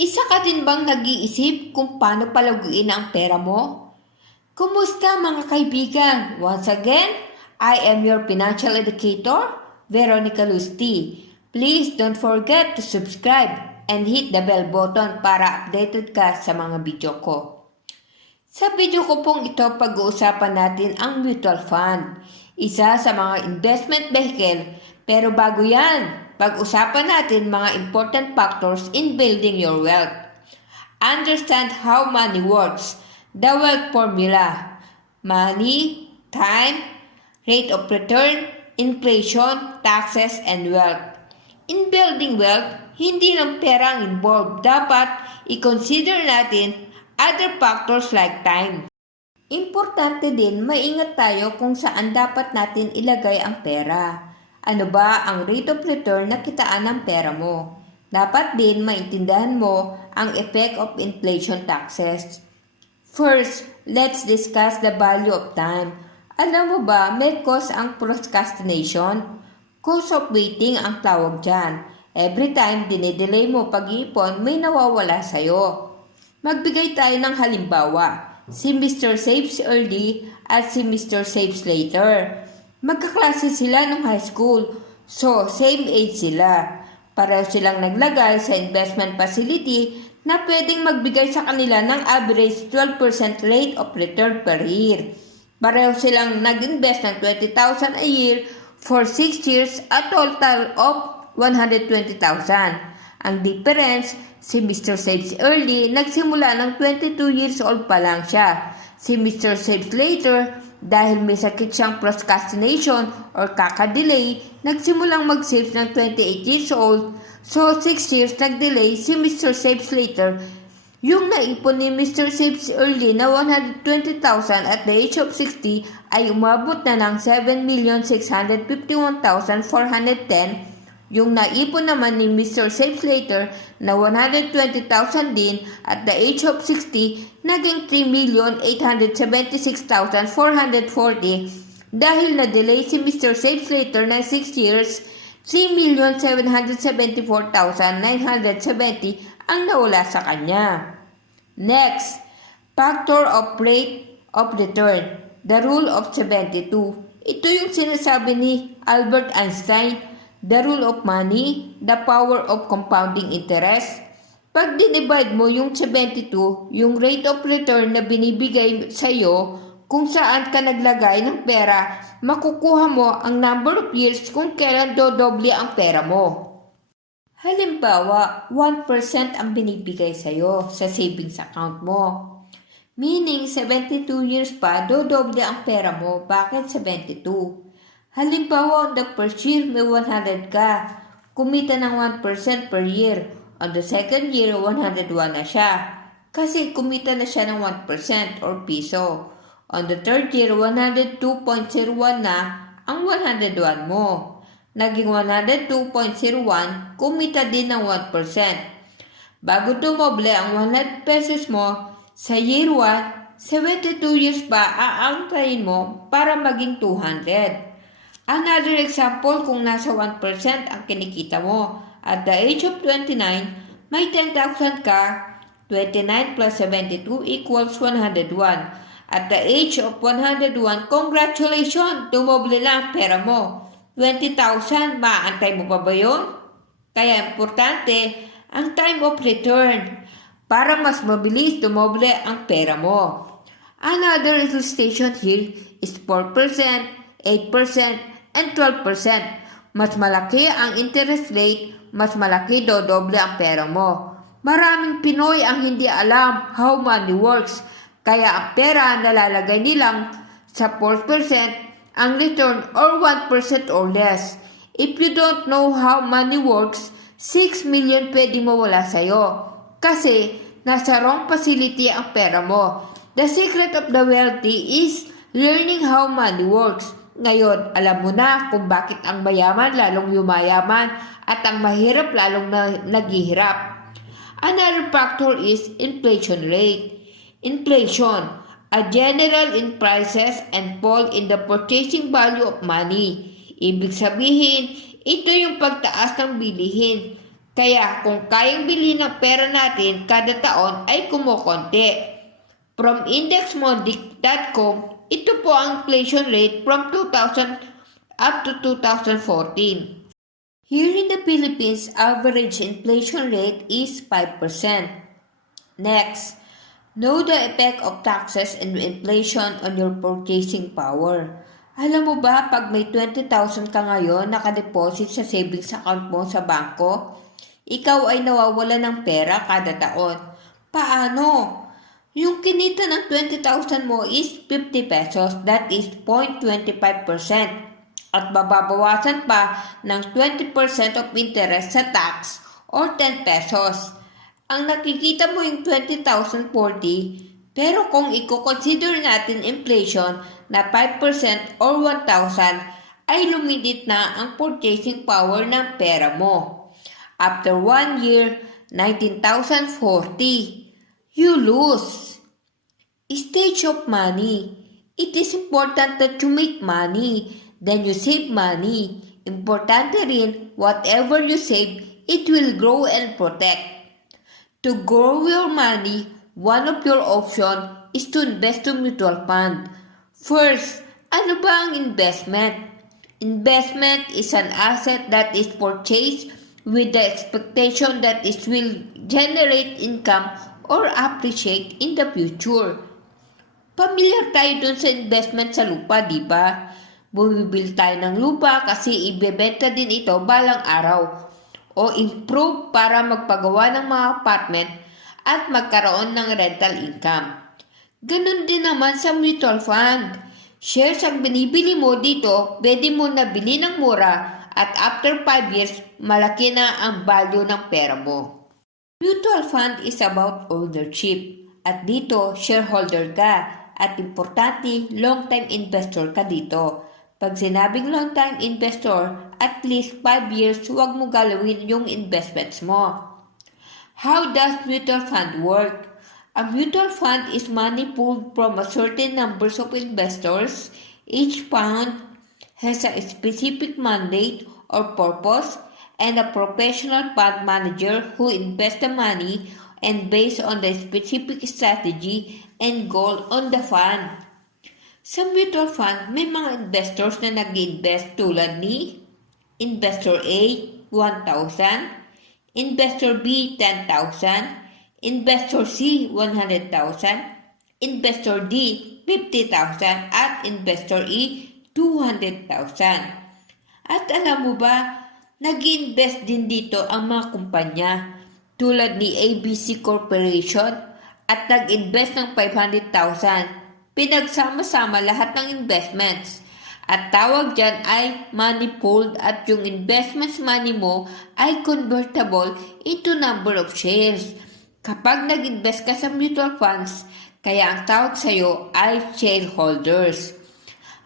Isa ka din bang nag-iisip kung paano palaguin ang pera mo? Kumusta mga kaibigan? Once again, I am your financial educator, Veronica Lusti. Please don't forget to subscribe and hit the bell button para updated ka sa mga video ko. Sa video ko pong ito, pag-uusapan natin ang mutual fund. Isa sa mga investment vehicle, pero bago yan, pag-usapan natin mga important factors in building your wealth. Understand how money works. The wealth formula. Money, time, rate of return, inflation, taxes, and wealth. In building wealth, hindi lang pera ang involved. Dapat i-consider natin other factors like time. Importante din maingat tayo kung saan dapat natin ilagay ang pera. Ano ba ang rate of return na kitaan ng pera mo? Dapat din maintindihan mo ang effect of inflation taxes. First, let's discuss the value of time. Alam mo ba, may cause ang procrastination? Cause of waiting ang tawag dyan. Every time dinedelay mo pag-iipon, may nawawala sa'yo. Magbigay tayo ng halimbawa. Si Mr. Saves Early at si Mr. Saves Later. Magkaklase sila nung high school, so same age sila. Pareho silang naglagay sa investment facility na pwedeng magbigay sa kanila ng average 12% rate of return per year. Pareho silang nag-invest ng 20,000 a year for 6 years at total of 120,000. Ang difference, si Mr. Saves Early nagsimula ng 22 years old pa lang siya. Si Mr. Saves Later, dahil may sakit siyang procrastination or kaka-delay, nagsimulang mag-save ng 28 years old. So 6 years nag-delay si Mr. Saves Later. Yung naipon ni Mr. Saves Early na 120,000 at the age of 60 ay umabot na ng 7,651,410. Yung naipon naman ni Mr. Saves Later na 120,000 din at the age of 60, naging 3,876,440 dahil na-delay si Mr. Saves Later ng 6 years, 3,774,970 ang nawala sa kanya. Next, factor of rate of return, the rule of 72. Ito yung sinasabi ni Albert Einstein, the rule of money, the power of compounding interest. Pag dinivide mo yung 72, yung rate of return na binibigay sa iyo, kung saan ka naglagay ng pera, makukuha mo ang number of years kung kailan dodoble ang pera mo. Halimbawa, 1% ang binibigay sa iyo sa savings account mo. Meaning, 72 years pa, dodoble ang pera mo. Bakit 72? Halimbawa, on the first year, may 100 ka. Kumita ng 1% per year. On the second year, 101 na siya. Kasi kumita na siya ng 1% or piso. On the third year, 102.01 na ang 101 mo. Naging 102.01, kumita din ng 1%. Bago tumoble ang 100 pesos mo, sa year 1, 72 years pa aantayin mo para maging 200. Another example, kung nasa 1% ang kinikita mo, at the age of 29, may 10,000 ka, 29 plus 72 equals 101. At the age of 101, congratulations! Tumoble na ang pera mo. 20,000, maaantay mo pa ba yun? Kaya importante ang time of return para mas mabilis tumoble ang pera mo. Another illustration here is 4%, 8%, and 12%. Mas malaki ang interest rate, mas malaki dodoble ang pera mo. Maraming Pinoy ang hindi alam how money works, kaya ang pera nalalagay nilang sa 4% ang return or 1% or less. If you don't know how money works, 6 million pwede mawala sa'yo kasi nasa wrong facility ang pera mo. The secret of the wealthy is learning how money works. Ngayon, alam mo na kung bakit ang mayaman lalong yumayaman at ang mahirap lalong naghihirap. Another factor is inflation rate. Inflation, a general in prices and fall in the purchasing value of money. Ibig sabihin, ito yung pagtaas ng bilihin. Kaya kung kayang bilhin ng pera natin kada taon ay kumukonti. From indexmondic.com, ito po ang inflation rate from 2000 up to 2014. Here in the Philippines, average inflation rate is 5%. Next, know the effect of taxes and inflation on your purchasing power. Alam mo ba pag may 20,000 ka ngayon nakadeposit sa savings account mo sa bangko, ikaw ay nawawala ng pera kada taon. Paano? Yung kinita ng 20,000 mo is 50 pesos, that is 0.25%. At mababawasan pa ng 20% of interest sa tax or 10 pesos. Ang nakikita mo yung 20,040, pero kung i-consider natin inflation na 5% or 1,000, ay lumidit na ang purchasing power ng pera mo. After 1 year, 19,040. You lose. Stage of money. It is important that you make money, then you save money. Importante rin, whatever you save, it will grow and protect. To grow your money, one of your options is to invest to mutual fund. First, ano ba ang investment? Investment is an asset that is purchased with the expectation that it will generate income or appreciate in the future. Pamilyar tayo dun sa investment sa lupa, di ba? Bumibili tayo ng lupa kasi ibebenta din ito balang araw o improve para magpagawa ng mga apartment at magkaroon ng rental income. Ganun din naman sa mutual fund. Shares ang binibili mo dito, pwede mo nabili ng mura at after 5 years, malaki na ang value ng pera mo. Mutual fund is about ownership at dito shareholder ka at importante long-time investor ka dito. Pag sinabing long-time investor, at least 5 years huwag mo galawin yung investments mo. How does mutual fund work? A mutual fund is money pooled from a certain numbers of investors. Each fund has a specific mandate or purpose and a professional fund manager who invests the money and based on the specific strategy and goal on the fund. Sa mutual fund, may mga investors na nag-invest tulad ni Investor A, 1,000, Investor B, 10,000, Investor C, 100,000, Investor D, 50,000, at Investor E, 200,000. At alam mo ba, nag-invest din dito ang mga kumpanya tulad ni ABC Corporation at nag-invest ng 500,000. Pinagsama-sama lahat ng investments. At tawag dyan ay money pooled at yung investments money mo ay convertible into number of shares. Kapag nag-invest ka sa mutual funds, kaya ang tawag sa'yo ay shareholders.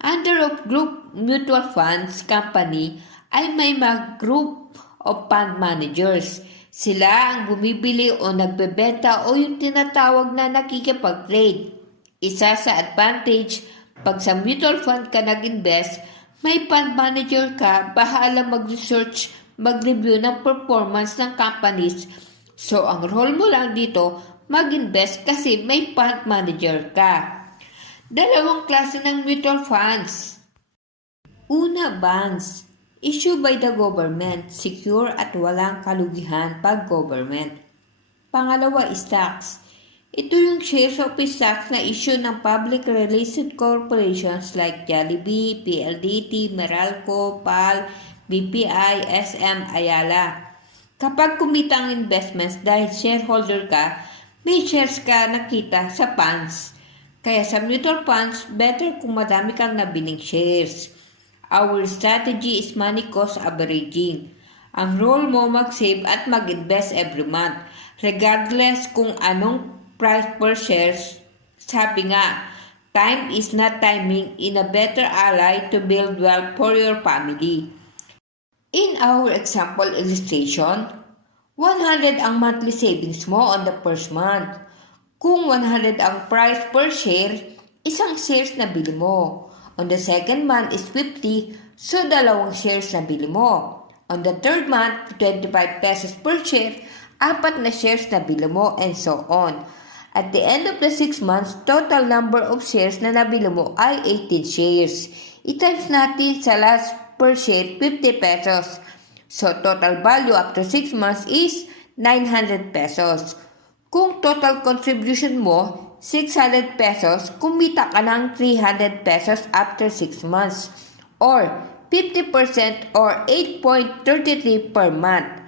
Under of group mutual funds company, ay may mga group of fund managers. Sila ang bumibili o nagbebenta o yung tinatawag na nakikipag-trade. Isa sa advantage, pag sa mutual fund ka nag-invest, may fund manager ka, bahala mag-research, mag-review ng performance ng companies. So, ang role mo lang dito, mag-invest kasi may fund manager ka. Dalawang klase ng mutual funds. Una, bonds. Issue by the government, secure at walang kalugihan pag government. Pangalawa, stocks. Ito yung shares of stocks na issue ng public related corporations like Jollibee, PLDT, Meralco, PAL, BPI, SM, Ayala. Kapag kumita ang investments dahil shareholder ka, may shares ka nakita sa funds. Kaya sa mutual funds, better kung madami kang nabiling shares. Our strategy is money cost averaging. Ang role mo mag-save at mag-invest every month, regardless kung anong price per shares. Sabi nga, time is not timing in a better ally to build wealth for your family. In our example illustration, 100 ang monthly savings mo on the first month. Kung 100 ang price per share, isang shares na bili mo. On the second month is 50, so dalawang shares na bili mo. On the third month, 25 pesos per share, 4 na shares na bili mo, and so on. At the end of the 6 months, total number of shares na nabili mo ay 18 shares. I-times natin sa last per share, 50 pesos. So, total value after 6 months is 900 pesos. Kung total contribution mo, 600 pesos, kumita ka ng 300 pesos after 6 months. Or 50% or 8.33 per month.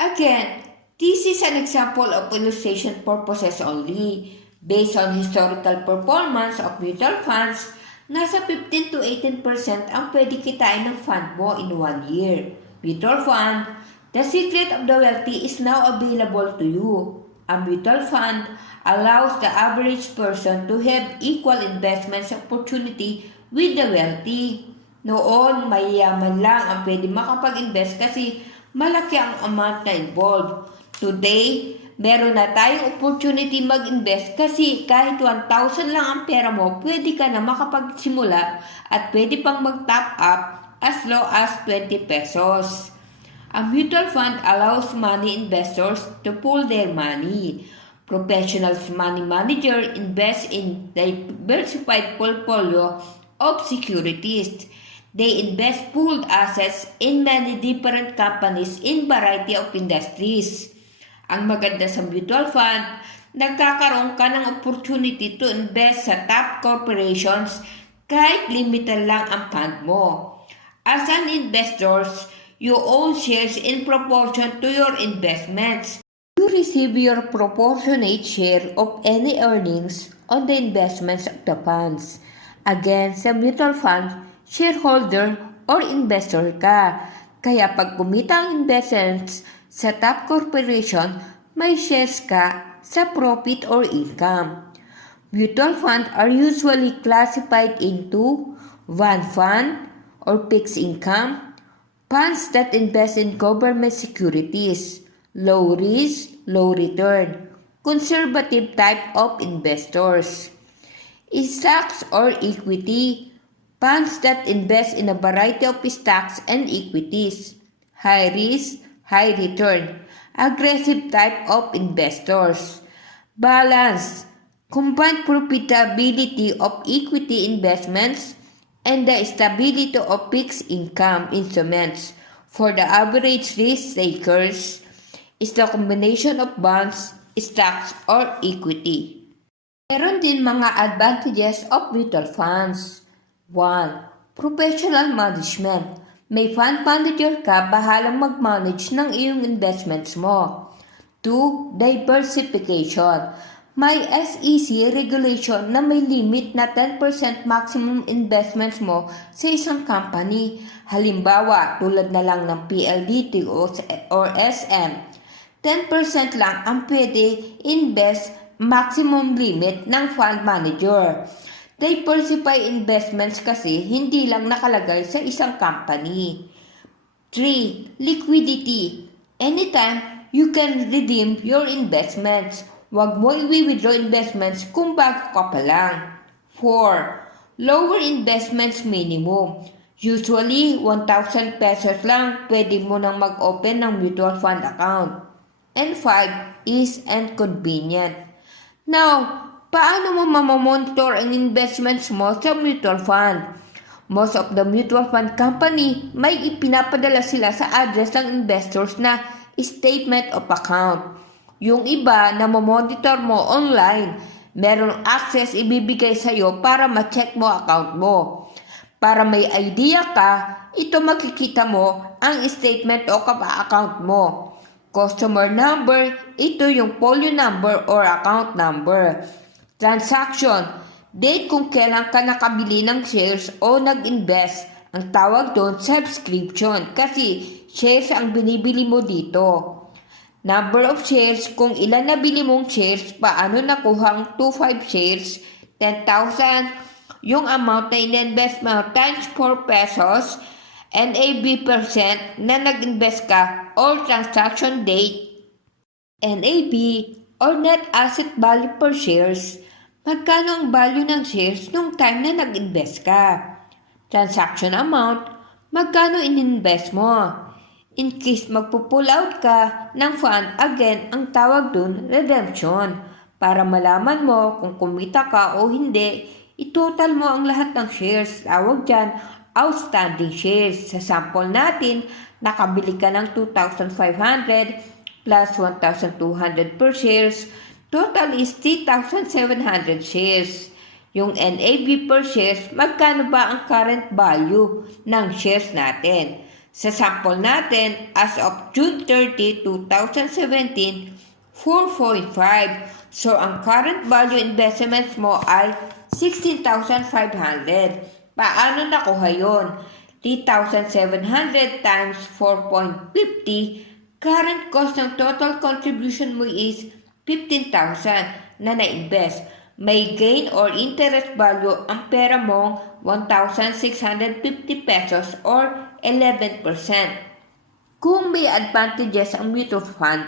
Again, this is an example of illustration purposes only. Based on historical performance of mutual funds, nasa 15 to 18% ang pwede kitain ng fund mo in 1 year. Mutual fund, the secret of the wealthy is now available to you. A mutual fund allows the average person to have equal investments opportunity with the wealthy. Noon, mayayaman lang ang pwede makapag-invest kasi malaki ang amount na involved. Today, meron na tayong opportunity mag-invest kasi kahit 1,000 lang ang pera mo, pwede ka na makapagsimula at pwede pang mag-top up as low as 20 pesos. A mutual fund allows money investors to pool their money. Professional money manager invest in diversified portfolio of securities. They invest pooled assets in many different companies in variety of industries. Ang maganda sa mutual fund, nagkakaroon ka ng opportunity to invest sa top corporations kahit limited lang ang fund mo. As an investor, you own shares in proportion to your investments. You receive your proportionate share of any earnings on the investments of the funds. Again, sa mutual fund, shareholder or investor ka. Kaya pag kumita ang investments sa top corporation, may shares ka sa profit or income. Mutual funds are usually classified into bond fund or fixed income, funds that invest in government securities, low risk, low return, conservative type of investors, stocks or equity, funds that invest in a variety of stocks and equities, high risk, high return, aggressive type of investors. Balance, combined profitability of equity investments and the stability of fixed income instruments for the average risk takers is the combination of bonds, stocks, or equity. Meron din mga advantages of mutual funds. 1. Professional management. May fund manager ka bahalang mag-manage ng iyong investments mo. 2. Diversification. May SEC regulation na may limit na 10% maximum investments mo sa isang company. Halimbawa, tulad na lang ng PLDT or SM. 10% lang ang pwede invest maximum limit ng fund manager. Diversify investments kasi hindi lang nakalagay sa isang company. 3. Liquidity. Anytime you can redeem your investments. Huwag mo i-withdraw investments kung bago ka pa lang. 4. Lower investments minimum. Usually, 1,000 pesos lang pwede mo nang mag-open ng mutual fund account. And 5. Ease and convenient. Now, paano mo mamamonitor ang investments mo sa mutual fund? Most of the mutual fund company may ipinapadala sila sa address ng investors na statement of account. Yung iba na mamonitor mo online, merong access ibibigay sa iyo para ma-check mo account mo. Para may idea ka, ito makikita mo ang statement o account mo. Customer number, ito yung folio number or account number. Transaction, date kung kailan ka nakabili ng shares o nag-invest. Ang tawag doon, subscription, kasi shares ang binibili mo dito. Number of shares, kung ilan nabili mong shares, paano nakuha ang 25 shares, 10,000, yung amount na in-invest mo times 4 pesos, NAV percent na nag-invest ka or transaction date, NAV or net asset value per shares, magkano ang value ng shares nung time na nag-invest ka. Transaction amount, magkano in-invest mo. In case magpo-pull out ka ng fund, again, ang tawag dun, redemption. Para malaman mo kung kumita ka o hindi, itotal mo ang lahat ng shares. Tawag dyan, outstanding shares. Sa sample natin, nakabili ka ng 2,500 plus 1,200 per shares. Total is 3,700 shares. Yung NAV per shares, magkano ba ang current value ng shares natin? Sa sample natin, as of June 30, 2017, 4.5. So, ang current value investments mo ay 16,500. Paano nakuha yun? 3,700 times 4.50. Current cost ng total contribution mo is 15,000 na na-invest. May gain or interest value ang pera mong 1,650 pesos or 11%. Kung may advantages ang mutual fund,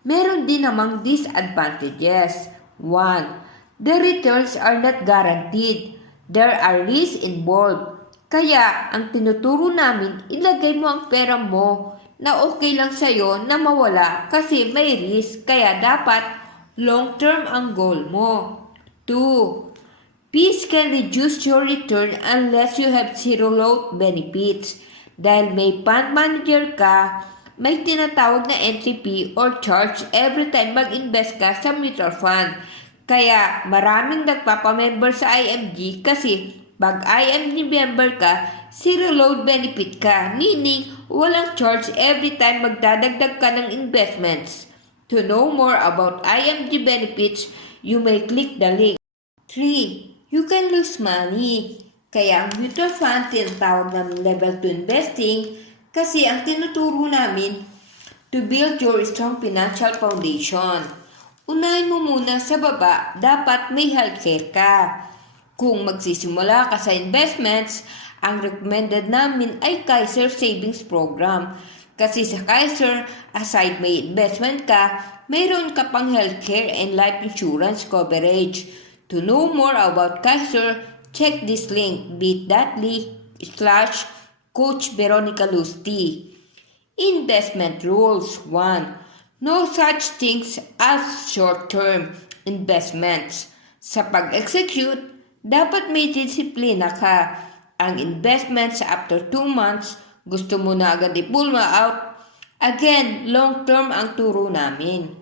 meron din namang disadvantages. 1. The returns are not guaranteed. There are risks involved. Kaya, ang tinuturo namin, ilagay mo ang pera mo na okay lang sa'yo na mawala kasi may risk. Kaya dapat long-term ang goal mo. 2. Fees can reduce your return unless you have zero load benefits. Dahil may fund manager ka, may tinatawag na entry fee or charge every time mag-invest ka sa mutual fund. Kaya maraming nagpapamember sa IMG kasi pag IMG member ka, zero load benefit ka, meaning walang charge every time magdadagdag ka ng investments. To know more about IMG benefits, you may click the link. 3. You can lose money. Kaya ang mutual fund tinatawag ng level 2 investing kasi ang tinuturo namin to build your strong financial foundation. Unahin mo muna sa baba, dapat may healthcare ka. Kung magsisimula ka sa investments, ang recommended namin ay Kaiser Savings Program. Kasi sa Kaiser, aside may investment ka, mayroon ka pang healthcare and life insurance coverage. To know more about Kaiser, check this link bit.ly/Coach Veronica Lusti. Investment rules. 1. No such things as short-term investments. Sa pag-execute, dapat may disiplina ka. Ang investments after 2 months, gusto mo na agad i-pull mo out. Again, long-term ang turo namin.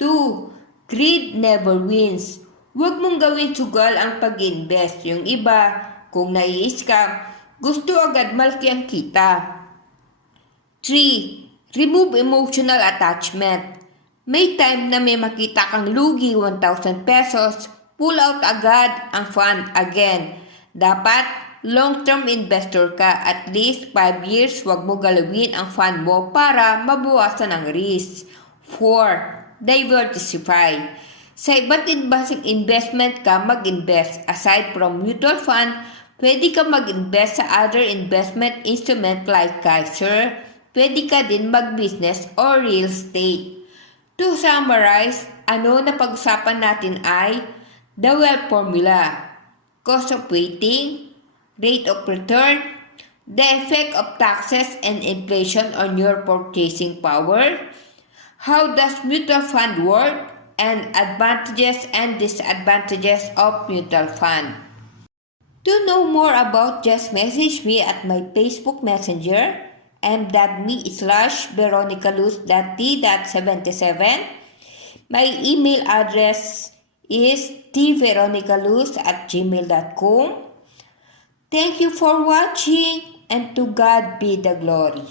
2. Greed never wins. Huwag mong gawin sugal ang pag-invest. Yung iba, kung nai-scam, gusto agad malaki ang kita. 3. Remove emotional attachment. May time na may makita kang lugi 1,000 pesos, pull out agad ang fund again. Dapat long-term investor ka. At least 5 years, huwag mo galawin ang fund mo para mabawasan ang risk. 4. Diversify. Sa iba't ibang investment ka mag-invest. Aside from mutual fund, pwede ka mag-invest sa other investment instrument like Kaiser. Pwede ka din mag-business or real estate. To summarize, ano na pag-usapan natin ay the wealth formula, cost of waiting, rate of return, the effect of taxes and inflation on your purchasing power, how does mutual fund work, and advantages and disadvantages of mutual fund. To know more about, just message me at my Facebook Messenger m.me/veronicaluz.t.77. My email address is tveronicaluz@gmail.com. Thank you for watching and to God be the glory.